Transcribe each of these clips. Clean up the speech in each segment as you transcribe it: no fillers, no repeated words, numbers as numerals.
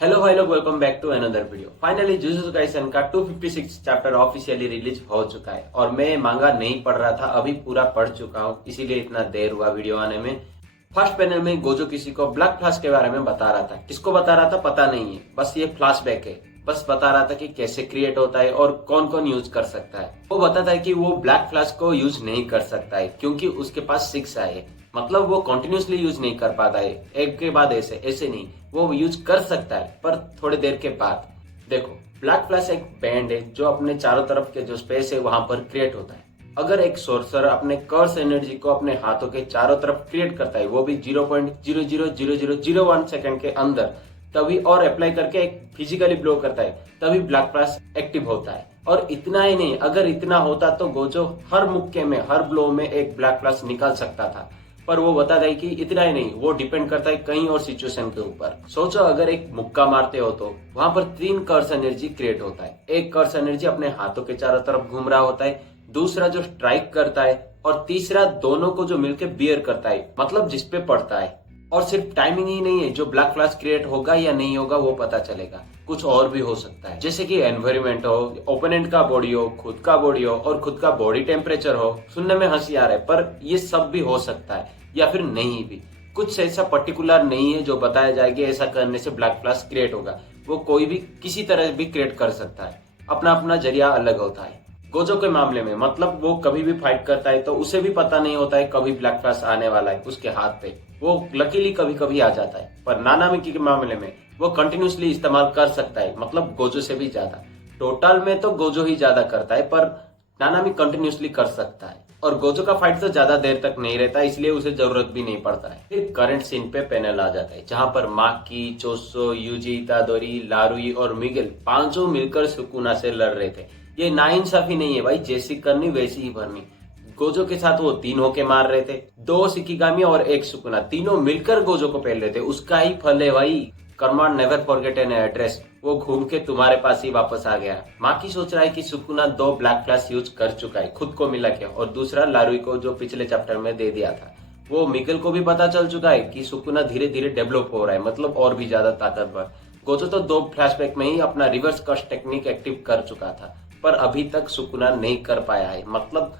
Hello भाई लोग, welcome back to another video. Finally Jujutsu Kaisen का 256 चैप्टर ऑफिशियली रिलीज हो चुका है और मैं मांगा नहीं पढ़ रहा था, अभी पूरा पढ़ चुका हूँ, इसीलिए इतना देर हुआ वीडियो आने में। फर्स्ट पैनल में गोजो किसी को ब्लैक फ्लैश के बारे में बता रहा था। किसको बता रहा था पता नहीं है, बस ये फ्लैशबैक है। बस बता रहा था कि कैसे क्रिएट होता है और कौन कौन यूज कर सकता है। वो बताता है कि वो ब्लैक फ्लैश को यूज नहीं कर सकता है क्योंकि उसके पास 6 आई है। मतलब वो कंटिन्यूसली यूज नहीं कर पाता है, एक के बाद ऐसे ऐसे नहीं, वो यूज कर सकता है पर थोड़ी देर के बाद। देखो, ब्लैक फ्लैश एक बैंड है जो अपने चारों तरफ के जो स्पेस है वहां पर क्रिएट होता है। अगर एक सोर्सर अपने कर्स एनर्जी को अपने हाथों के चारों तरफ क्रिएट करता है, वो भी 0.000001 सेकंड के अंदर, तभी और अप्लाई करके एक फिजिकली ब्लो करता है, तभी ब्लैक फ्लैश एक्टिव होता है। और इतना ही नहीं, अगर इतना होता तो गोजो हर मुक्के में, हर ब्लो में एक ब्लैक फ्लैश निकाल सकता था। पर वो बताता है कि इतना ही नहीं, वो डिपेंड करता है कहीं और सिचुएशन के ऊपर। सोचो, अगर एक मुक्का मारते हो तो वहां पर 3 कर्स एनर्जी क्रिएट होता है। एक कर्स एनर्जी अपने हाथों के चारों तरफ घूम रहा होता है, दूसरा जो स्ट्राइक करता है, और तीसरा दोनों को जो मिलकर बियर करता है, मतलब जिसपे पड़ता है। और सिर्फ टाइमिंग ही नहीं है, जो ब्लैक फ्लैश क्रिएट होगा या नहीं होगा वो पता चलेगा। कुछ और भी हो सकता है, जैसे कि एनवायरमेंट हो, ओपोनेंट का बॉडी हो, खुद का बॉडी हो, और खुद का बॉडी टेम्परेचर हो। सुनने में हंसी आ रहा है पर ये सब भी हो सकता है या फिर नहीं भी। कुछ ऐसा पर्टिकुलर नहीं है जो बताया जाए कि ऐसा करने से ब्लैक फ्लैश क्रिएट होगा। वो कोई भी किसी तरह भी क्रिएट कर सकता है, अपना अपना जरिया अलग होता है। गोजो के मामले में मतलब वो कभी भी फाइट करता है तो उसे भी पता नहीं होता है कभी ब्लैक फ्लैश आने वाला है उसके हाथ पे। वो लकीली कभी कभी आ जाता है। पर नानामिकी के मामले में वो कंटिन्यूसली इस्तेमाल कर सकता है, मतलब गोजो से भी ज्यादा। टोटल में तो गोजो ही ज्यादा करता है पर नानामी कंटिन्यूसली कर सकता है। और गोजो का फाइट तो ज्यादा देर तक नहीं रहता, इसलिए उसे जरूरत भी नहीं पड़ता है। फिर करंट सीन पे पैनल आ जाता है जहां पर माकी, चोसो, यूजी इतादोरी, लारुई और मिगेल पांचों मिलकर सुकुना से लड़ रहे थे। ये नाइंसाफी नहीं है भाई, जैसी करनी वैसी ही भरनी। गोजो के साथ वो 3 होके मार रहे थे, 2 शिकिगामी और 1 सुकुना, तीनों मिलकर गोजो को पहन रहे थे। उसका ही फल है भाई, Karma never forget an address. वो घूम के तुम्हारे पास ही वापस आ गया। माकी सोच रहा है कि सुकुना 2 ब्लैक फ्लैश यूज कर चुका है खुद को मिला के, और दूसरा लारुई को जो पिछले चैप्टर में दे दिया था। वो मिगेल को भी पता चल चुका है कि सुकुना धीरे धीरे डेवलप हो रहा है, मतलब और भी ज्यादा ताकतवर। गोजो तो 2 फ्लैशबैक में ही अपना रिवर्स कर्स टेक्निक एक्टिव कर चुका था, पर अभी तक सुकुना नहीं कर पाया है। मतलब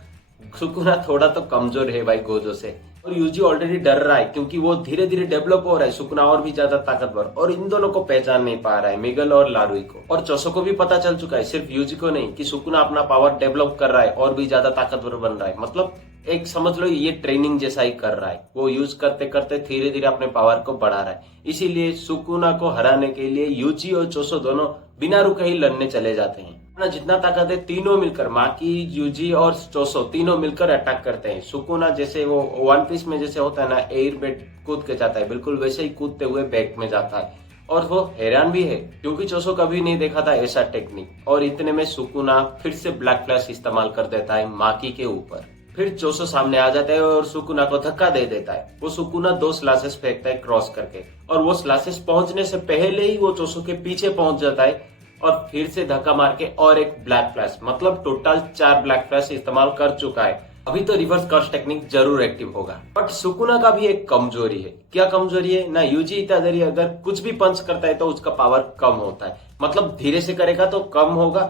सुकुना थोड़ा तो कमजोर है भाई गोजो से। और यूजी ऑलरेडी डर रहा है क्योंकि वो धीरे धीरे डेवलप हो रहा है, सुकुना और भी ज्यादा ताकतवर, और इन दोनों को पहचान नहीं पा रहा है, मिगेल और लारुई को। और चोसो को भी पता चल चुका है, सिर्फ यूजी को नहीं, कि सुकुना अपना पावर डेवलप कर रहा है और भी ज्यादा ताकतवर बन रहा है। मतलब एक समझ लो ये ट्रेनिंग जैसा ही कर रहा है, वो यूज करते करते धीरे धीरे अपने पावर को बढ़ा रहा है। इसीलिए सुकुना को हराने के लिए यूजी और चोसो दोनों बिना रुके ही लड़ने चले जाते हैं। अपना जितना ताकत है तीनों मिलकर, माकी, यूजी और चोसो तीनों मिलकर अटैक करते हैं। सुकुना जैसे वो वन पीस में जैसे होता है ना, एयर बेड कूद के जाता है, बिल्कुल वैसे ही कूदते हुए बैक में जाता है। और वो हैरान भी है क्योंकि चोसो कभी नहीं देखा था ऐसा टेक्निक। और इतने में सुकुना फिर से ब्लैक फ्लैश इस्तेमाल कर देता है माकी के ऊपर। फिर चोसो सामने आ जाता है और सुकुना को धक्का दे देता है। वो सुकुना 2 स्लासेस फेंकता है क्रॉस करके, और वो स्लासेस पहुंचने से पहले ही वो चोसो के पीछे पहुंच जाता है और फिर से धक्का मार के और एक ब्लैक फ्लैश, मतलब टोटल 4 ब्लैक फ्लैश इस्तेमाल कर चुका है। अभी तो रिवर्स कर्स टेक्निक जरूर एक्टिव होगा। बट सुकुना का भी एक कमजोरी है। क्या कमजोरी है ना, यूजी इतादरी अगर कुछ भी पंच करता है तो उसका पावर कम होता है। मतलब धीरे से करेगा तो कम होगा,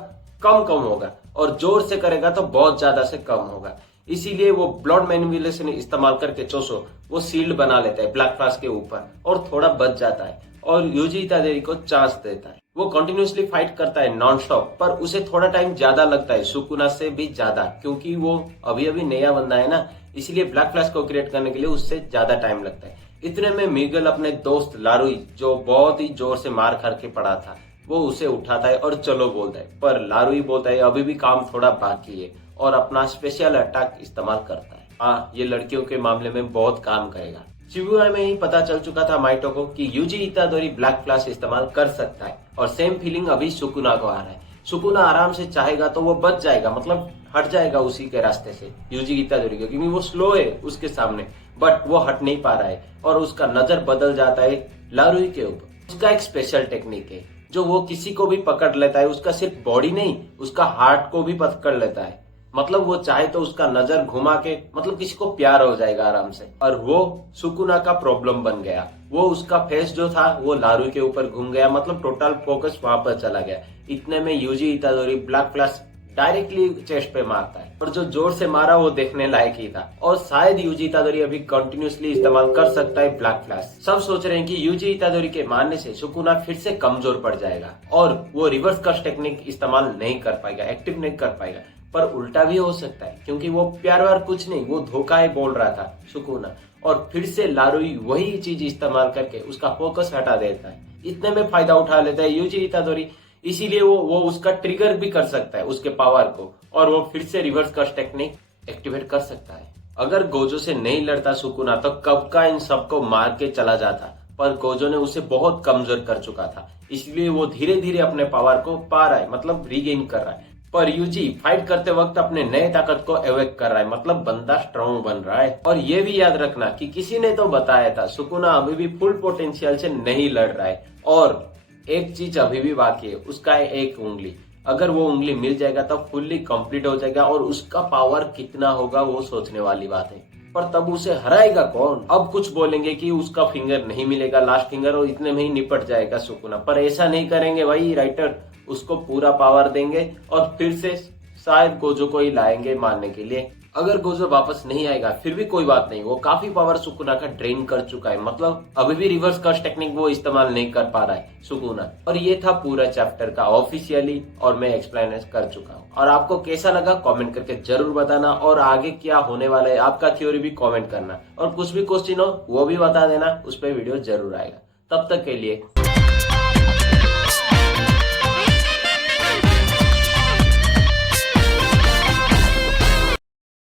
कम होगा, और जोर से करेगा तो बहुत ज्यादा से कम होगा। इसीलिए वो ब्लड मैनिपुलेशन इस्तेमाल करके चोसो वो सील्ड बना लेता है ब्लैक फ्लैश के ऊपर और थोड़ा बच जाता है, और यूजी इतादरी को चांस देता है। वो कंटिन्यूसली फाइट करता है नॉन स्टॉप, पर उसे थोड़ा टाइम ज्यादा लगता है, सुकुना से भी ज्यादा, क्योंकि वो अभी अभी नया बंदा है ना, इसलिए ब्लैक फ्लैश को क्रिएट करने के लिए उससे ज्यादा टाइम लगता है। इतने में मिगेल अपने दोस्त लारुई, जो बहुत ही जोर से मार खा के पड़ा था, वो उसे उठाता है और चलो बोलता है। पर लारुई बोलता है अभी भी काम थोड़ा बाकी है, और अपना स्पेशल अटैक इस्तेमाल करता है। हाँ, ये लड़कियों के मामले में बहुत काम करेगा। शिबुया में ही पता चल चुका था माइटो को कि यूजी इतादोरी ब्लैक फ्लैश इस्तेमाल कर सकता है, और सेम फीलिंग अभी सुकुना को आ रहा है। सुकुना आराम से चाहेगा तो वो बच जाएगा, मतलब हट जाएगा उसी के रास्ते से यूजी इतादोरी के, क्योंकि वो स्लो है उसके सामने। बट वो हट नहीं पा रहा है और उसका नजर बदल जाता है लारुई के ऊपर। उसका एक स्पेशल टेक्निक है जो वो किसी को भी पकड़ लेता है, उसका सिर्फ बॉडी नहीं, उसका हार्ट को भी पकड़ लेता है। मतलब वो चाहे तो उसका नजर घुमा के मतलब किसी को प्यार हो जाएगा आराम से। और वो सुकुना का प्रॉब्लम बन गया। वो उसका फेस जो था वो लारू के ऊपर घूम गया, मतलब टोटल फोकस वहां पर चला गया। इतने में UG इतादोरी black flash directly chest पे मारता है और जो जोर से मारा वो देखने लायक ही था। और शायद यूजी इतादोरी अभी कंटिन्यूसली इस्तेमाल कर सकता है ब्लैक फ्लैश। सब सोच रहे हैं कि यूजी इतादोरी के मारने से सुकुना फिर से कमजोर पड़ जाएगा और वो रिवर्स कट टेक्निक इस्तेमाल नहीं कर पाएगा, एक्टिव नहीं कर पाएगा। पर उल्टा भी हो सकता है क्योंकि वो प्यार व्यार कुछ नहीं, वो धोखा ही बोल रहा था सुकुना। और फिर से लारुई वही चीज इस्तेमाल करके उसका फोकस हटा देता है। इतने में फायदा उठा लेता है यूजी इतादोरी, इसीलिए वो उसका ट्रिगर भी कर सकता है उसके पावर को और वो फिर से रिवर्स कट टेक्निक एक्टिवेट कर सकता है। अगर गोजो से नहीं लड़ता सुकुना तो कब का इन सबको मार के चला जाता, पर गोजो ने उसे बहुत कमजोर कर चुका था, इसलिए वो धीरे धीरे अपने पावर को पा रहा है, मतलब रीगेन कर रहा है। पर यूजी फाइट करते वक्त अपने नए ताकत को एवेक कर रहा है, मतलब बंदा स्ट्रॉन्ग बन रहा है। और ये भी याद रखना कि किसी ने तो बताया था सुकुना अभी भी फुल पोटेंशियल से नहीं लड़ रहा है और एक चीज अभी भी बाकी है, उसका है एक उंगली। अगर वो उंगली मिल जाएगा तो फुल्ली कंप्लीट हो जाएगा और उसका पावर कितना होगा वो सोचने वाली बात है। पर तब उसे हराएगा कौन? अब कुछ बोलेंगे कि उसका फिंगर नहीं मिलेगा, लास्ट फिंगर, और इतने में ही निपट जाएगा सुकुना। पर ऐसा नहीं करेंगे भाई राइटर, उसको पूरा पावर देंगे और फिर से शायद गोजो को ही लाएंगे मारने के लिए। अगर गोजो वापस नहीं आएगा फिर भी कोई बात नहीं, वो काफी पावर सुकुना का ड्रेन कर चुका है, मतलब अभी भी रिवर्स कट टेक्निक वो इस्तेमाल नहीं कर पा रहा है सुकुना। और ये था पूरा चैप्टर का ऑफिशियली और मैं एक्सप्लेन कर चुका हूँ। और आपको कैसा लगा कमेंट करके जरूर बताना और आगे क्या होने वाला है आपका थ्योरी भी कमेंट करना और कुछ भी क्वेश्चन हो वो भी बता देना, उस पर वीडियो जरूर आएगा। तब तक के लिए